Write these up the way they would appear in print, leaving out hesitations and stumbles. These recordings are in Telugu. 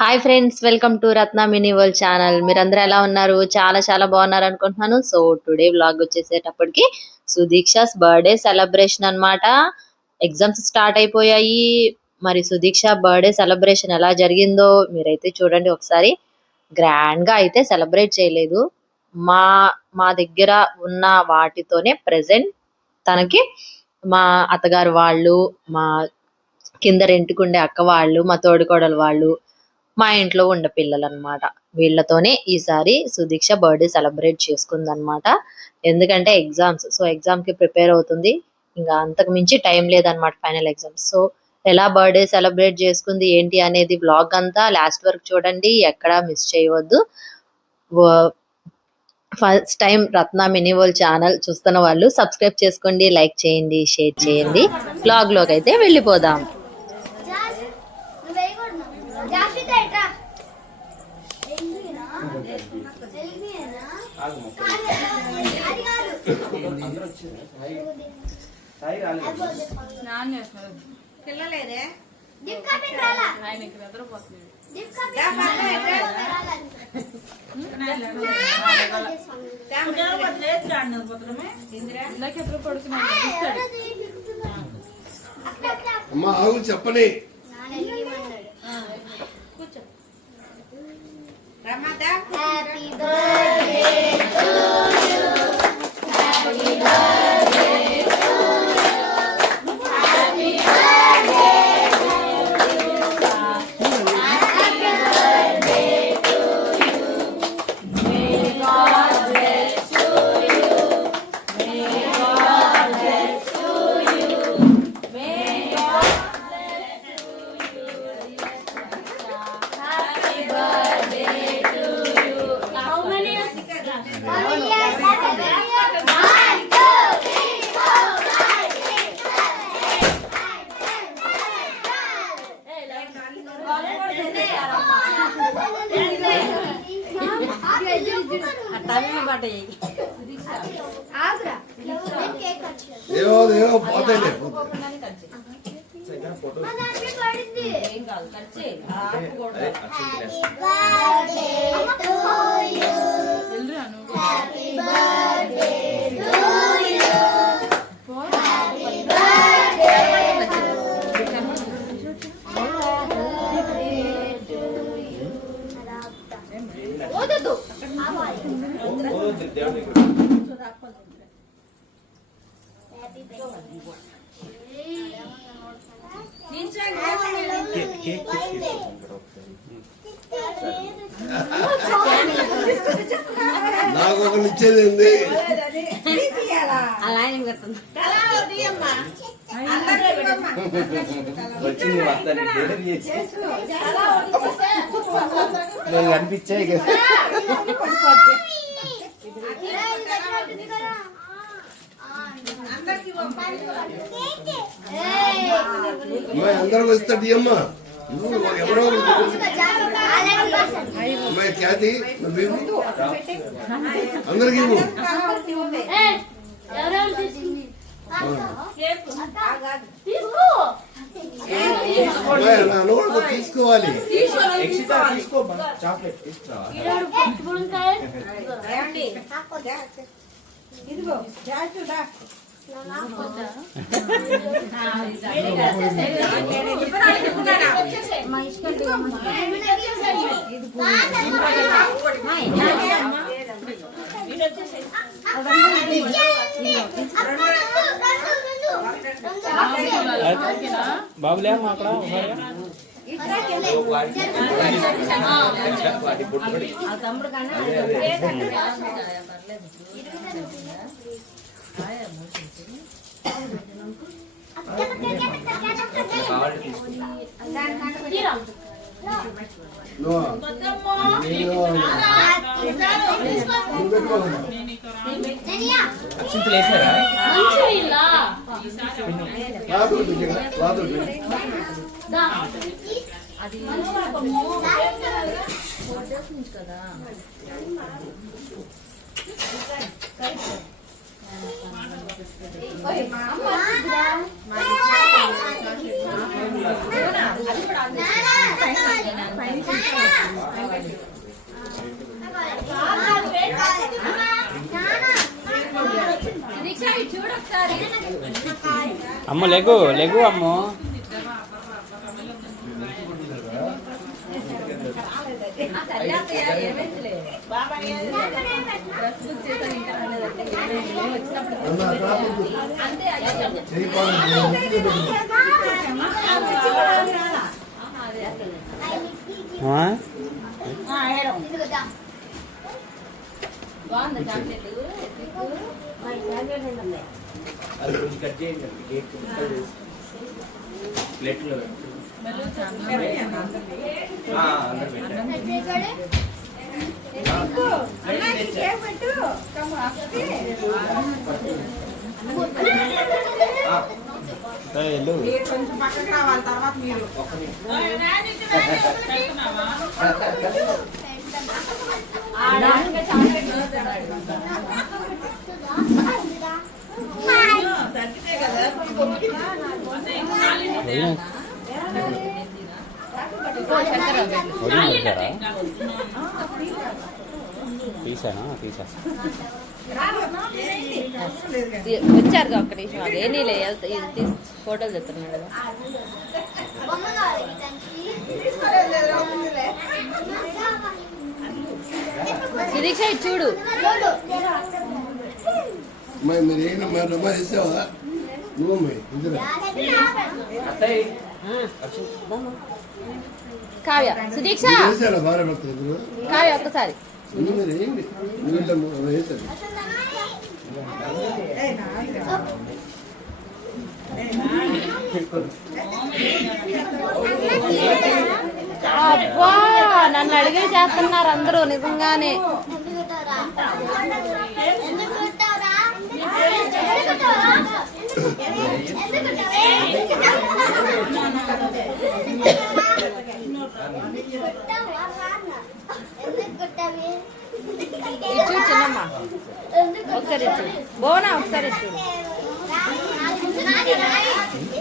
Hi friends, welcome to Ratna mini world channel. మీరందరూ ఎలా ఉన్నారు? చాలా చాలా బాగున్నారు అనుకుంటున్నాను. సో టుడే వ్లాగ్ వచ్చేసేటప్పటికి సుదీక్షాస్ బర్త్డే సెలబ్రేషన్ అన్నమాట. ఎగ్జామ్స్ స్టార్ట్ అయిపోయాయి. మరి సుదీక్ష బర్త్డే సెలబ్రేషన్ ఎలా జరిగిందో మీరైతే చూడండి ఒకసారి. గ్రాండ్ గా అయితే సెలబ్రేట్ చేయలేదు. మా మా దగ్గర ఉన్న వాటితోనే ప్రెజెంట్ తనకి మా అత్తగారు వాళ్ళు, మా కింద రెంట్కుండే అక్క వాళ్ళు, మా తోడికోడలు వాళ్ళు, మా ఇంట్లో ఉండే పిల్లలు అనమాట. వీళ్ళతోనే ఈసారి సుదీక్ష బర్త్డే సెలబ్రేట్ చేసుకుందనమాట. ఎందుకంటే ఎగ్జామ్స్, సో ఎగ్జామ్ కి ప్రిపేర్ అవుతుంది. ఇంకా అంతకు మించి టైం లేదనమాట ఫైనల్ ఎగ్జామ్స్. సో ఎలా బర్త్డే సెలబ్రేట్ చేసుకుంది ఏంటి అనేది బ్లాగ్ అంతా లాస్ట్ వరకు చూడండి, ఎక్కడా మిస్ చేయవద్దు. ఫస్ట్ టైం రత్న మినీ వరల్డ్ ఛానల్ చూస్తున్న వాళ్ళు సబ్స్క్రైబ్ చేసుకోండి, లైక్ చేయండి, షేర్ చేయండి. బ్లాగ్ లోకి అయితే వెళ్ళిపోదాం. అమ్మా ఆగు చెప్పని. Happy birthday to you. Happy birthday to you. Happy birthday to you. Happy birthday to you. May God bless to you. May God bless to you. May God bless to you. Happy birthday. How many years? 1, 2, 3, 4, 5, 6, 7, నాకు ఒకరు ఇచ్చేది ఉంది. కనిపించాయి కదా. అందరూ వస్తాడు అమ్మా. ఎవరో అమ్మాయి ఖ్యాతి అందరికి తీసుకోవాలి. బాబులే అక్కడ కదా అమ్మ లెగు లెగు అమ్మ. అది కొంచెం కట్ చేయండి కేక్ ప్లేట్లో కొంచెం పక్కకి రావాలి తర్వాత మీరు వచ్చారు ఒక్క నిమిషం అది ఏం ఫోటోలు తెస్తున్నాడు కదా. సుదీక్ష ఇటు చూడు. మీరు ఏంటి మరి రమ్మ చేసావా నువ్వు ఇందులో కావ్య సుదీక్ష చేశారా భార్య భర్తలు ఇద్దరు కావ్య ఒక్కసారి మీరు ఏంటి నువ్వు వేసారు అబ్బా నన్ను అడిగే చేస్తున్నారు అందరూ నిజంగానే. ఇచ్చు చిన్నమ్మ ఒకసారి ఇచ్చు బోనా ఒకసారి ఇచ్చు.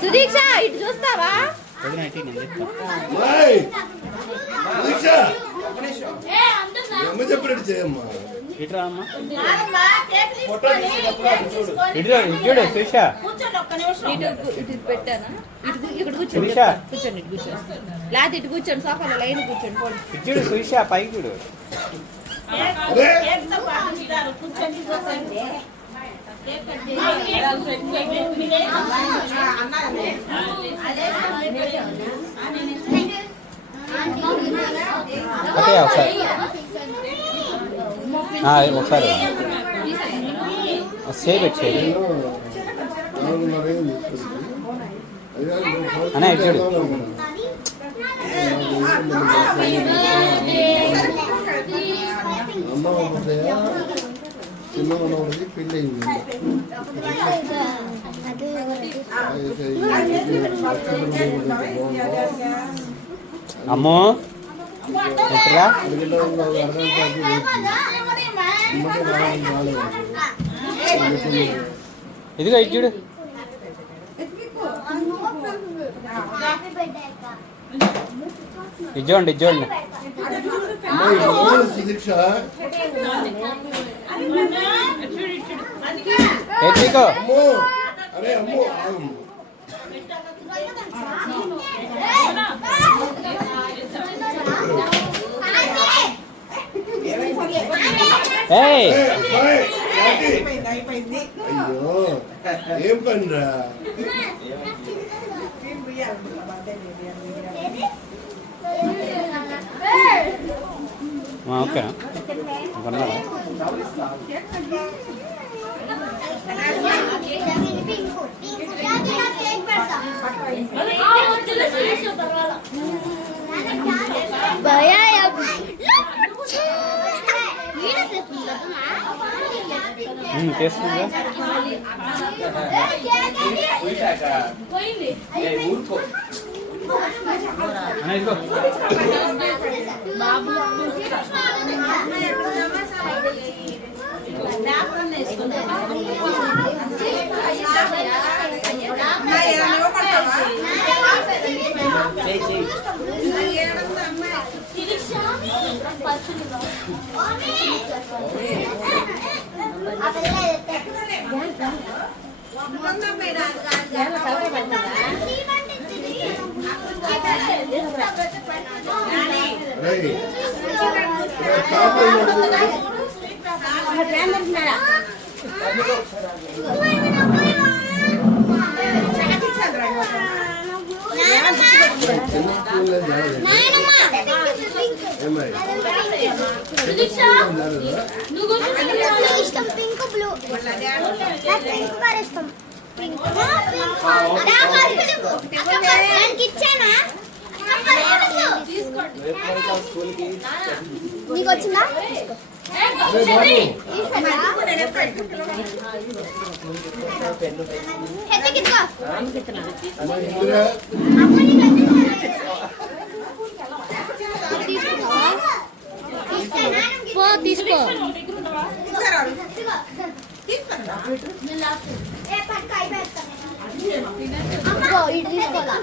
సుదీక్ష ఇటు చూస్తావా? అమ్మ చెప్పినట్టు చేయమ్మా ఇట్రా అమ్మ చూడు సుషా ఇటు పెట్టానా? ఇక్కడ కూర్చోండి కూర్చోండి ఇటు కూర్చోండి లేకపోతే ఇటు కూర్చోండి సోఫాలో లైన్ కూర్చోండి పోండి. చూడు సుషా పైకి చూడు. ఓకే ఒకసారి ఒకసారి సేవ్ ఇట్ సేవ్ అన్న ఇటు చూడు. అమ్మ చిన్న ఉన్నది పెళ్ళి అయింది అమ్మో ఎక్కడా ఇదిగో ఇటు చూడు. ఇది చూడండి ఇది చూడండి. సుదీక్ష అమ్మో అరే అమ్మో అయ్యో ఏం పనిరా ఓకేనా కొన్నారా? చేస్తుందా ఇదిగో రేయ్, తాత చిన్న స్కూల్లో జాడలేదు ఏమై ఇష్టం పింక్ బ్లూ పింక్ కలర్ ఇష్టం పింక్ ఇచ్చానా నీకు వచ్చిందా తీసుకో ఇటు తీసుకోవాలా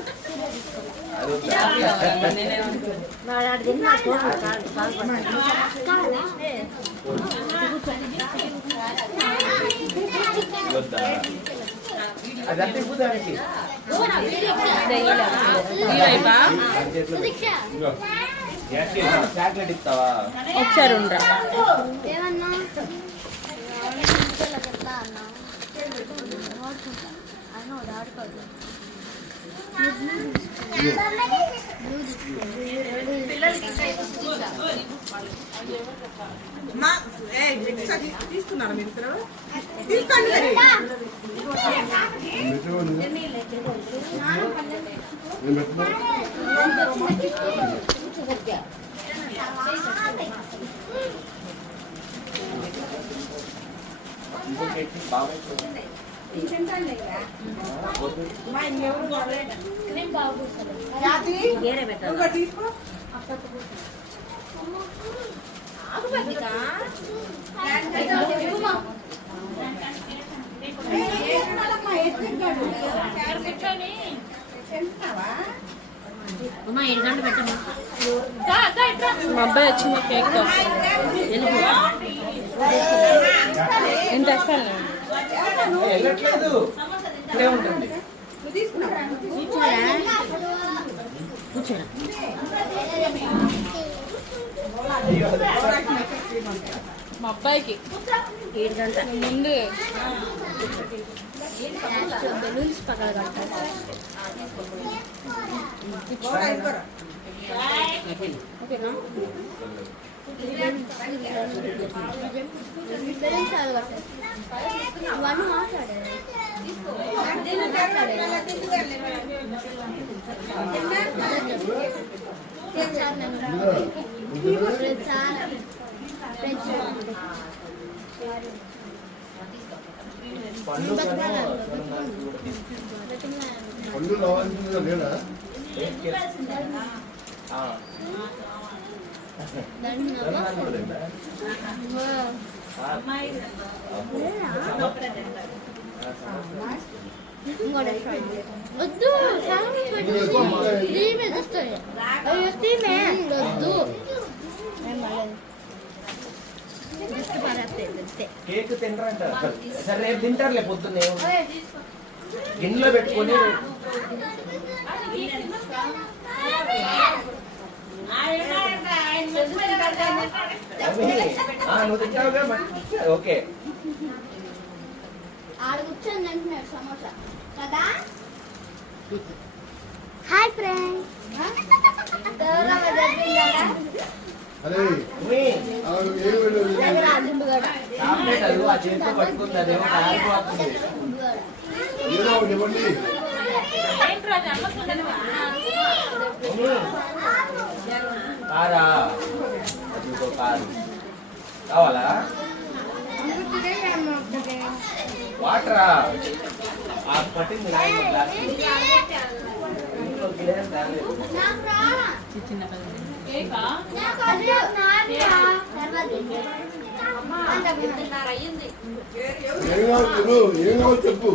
అదంతా ఇప్పుడు దానికి చాక్లెట్ ఇస్తావా ఒకసారి ఉండరా ఏమన్నా తీసుకున్నారా మీరు ఇద్దరు? తీసుకోండి మరి. మా ఇంకెవరు గొడవలేదు. జాతి, నువ్వు తీసుకో. మా అబ్బాయి వచ్చింది కేక్ ఎంత వస్తాను వెళ్ళట్లేదు ఇక్కడే ఉంటుంది మా అబ్బాయికి 7 గంటల ముందు బెలూన్స్ పక్కన కట్టాలి ఓకేనా ఇవన్నీ మాట్లాడారు పండు రావాల్సిందిగా లేదా వద్దు కేక్ తింటారంట సరే రేపు తింటారులే పొద్దున్నే గిన్నెలో పెట్టుకొని నువ్వు తింటావుగా ఓకే ఆడ కూర్చొని తింటున్నాడు సమోసా కదా. హాయ్ ఫ్రెండ్స్ అరే చాక్లెట్ అది ఆ చేతితో పట్టుకుంది అదేమో కాలిపోతుంది ఏదో ఒకటి ఇవ్వండి కారా అది ఇంకో కారు కావాలా వాటరా ఆ పట్టింది గ్లాస్ ఇంట్లో గ్లాస్ రాలేదు ఏం కావాలి చెప్పు ఏం కావాలి చెప్పు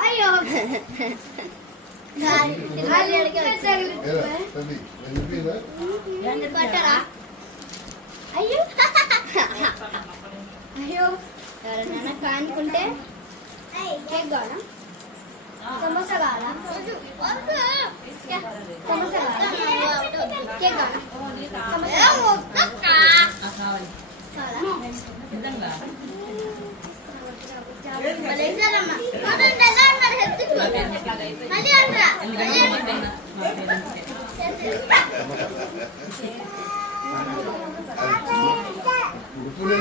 అయ్యో పట్టరా అయ్యో అయ్యో ఎవరైనా కానుకుంటే కేక్ కావాలా సమోసా కావాలా సమోసా కావాలా కేక్ కావాలా ఇప్పుడు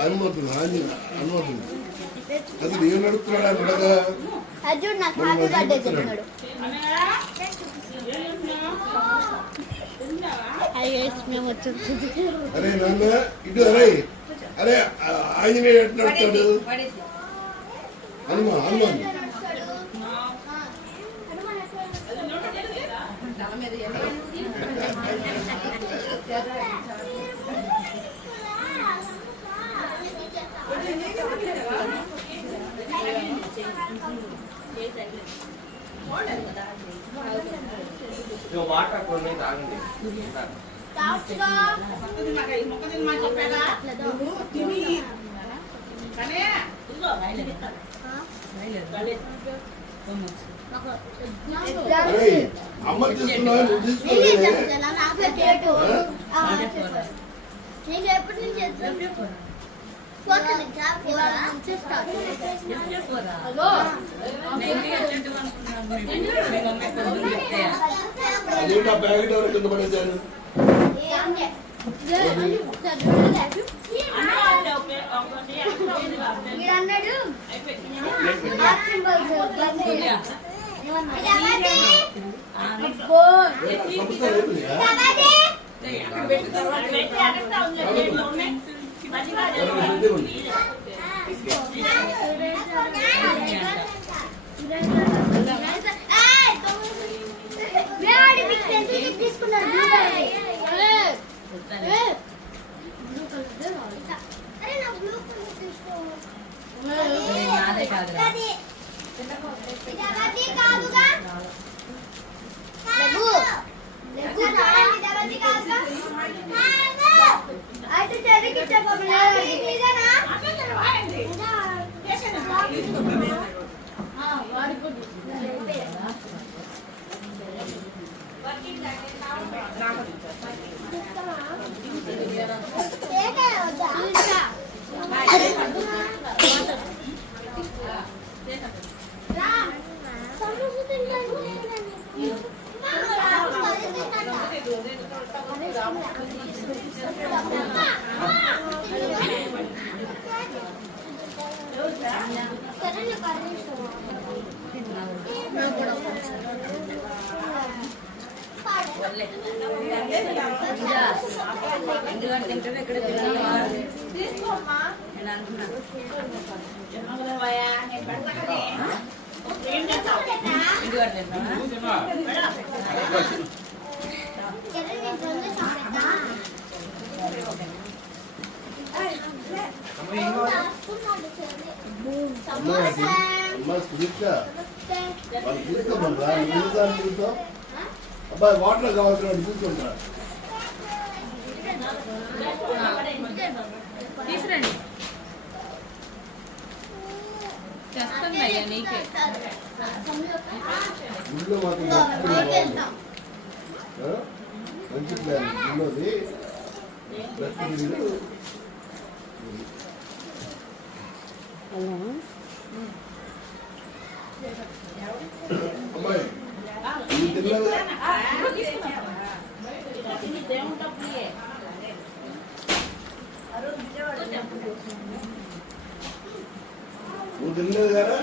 అనుమతులు అనుమతులు అసలు ఏం నడుపుతున్నాడు అన్నగా అర్జున్ నాకు హ్యాపీ బర్త్డే చెప్తున్నాడు అరే నాన్న ఇటు అరే అరే ఆంజనేయుడు ఎట్లా నడుస్తాడు హనుమాన్ వాటర్ కొన్ని తాగండి అమ్మ తీసుకున్నావు నువ్వు తీసుకోలే నేను ఎప్పటి నుంచి అదేంటి ఆ ప్యాకెట్ ఎవరు కింద పడేశారు అన్నాడు అబ్బాయి వాటర్ కావాల్సిన తీసుకుంటారు తీసురండి చేస్తుందయ్యా నీకే ఇంట్లో మాత్రం మంచి ప్లాన్ ఇంట్లోది అమ్మాయి నువ్వు తినలేదు కదా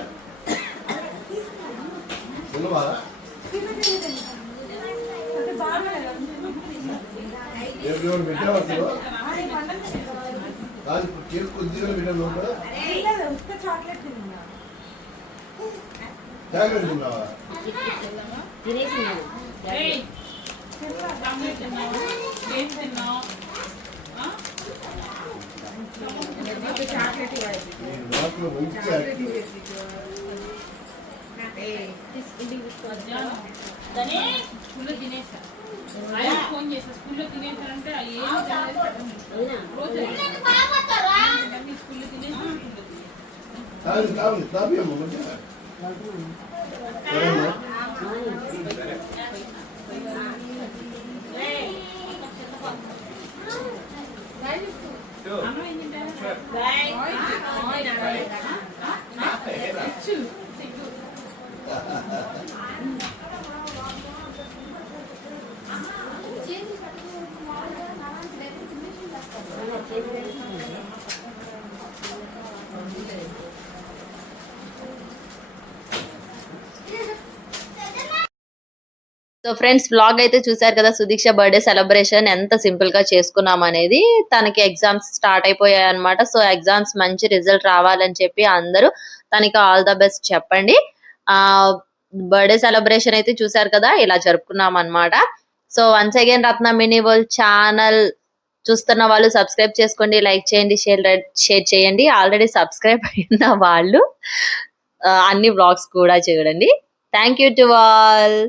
తినవా ఎవరు పెట్టావా అసలు కాదు ఇప్పుడు కేక్ కొద్దిగా పెట్టాను లోపల టాబ్లెట్ తిన్నావా ఏయ్, చాక్లెట్ తిన్నావా? ఏం తిన్నావు? ఆ? నాకు మంచి మధ్యాహ్నం స్కూల్లో తినేసా. ఆయన ఫోన్ చేసా, స్కూల్లో తినేసానంటే ఏం రోజు స్కూల్లో తినేసి కాపీ అమ్మ మంచిగా సరేనా? అమ్మ ఏం తింటారు? సో ఫ్రెండ్స్ వ్లాగ్ అయితే చూసారు కదా, సుదీక్ష బర్త్డే సెలబ్రేషన్ ఎంత సింపుల్ గా చేసుకున్నాం అనేది. తనకి ఎగ్జామ్స్ స్టార్ట్ అయిపోయాయి అన్నమాట. సో ఎగ్జామ్స్ మంచి రిజల్ట్ రావాలని చెప్పి అందరూ తనకి ఆల్ ద బెస్ట్ చెప్పండి. బర్త్డే సెలబ్రేషన్ అయితే చూసారు కదా, ఇలా జరుపుకున్నాం అన్నమాట. సో వన్స్ అగైన్ రత్న మినీ వరల్డ్ ఛానల్ చూస్తున్న వాళ్ళు సబ్స్క్రైబ్ చేసుకోండి, లైక్ చేయండి, షేర్ చేయండి. ఆల్రెడీ సబ్స్క్రైబ్ అయిన వాళ్ళు అన్ని వ్లాగ్స్ కూడా చూడండి. Thank you to all.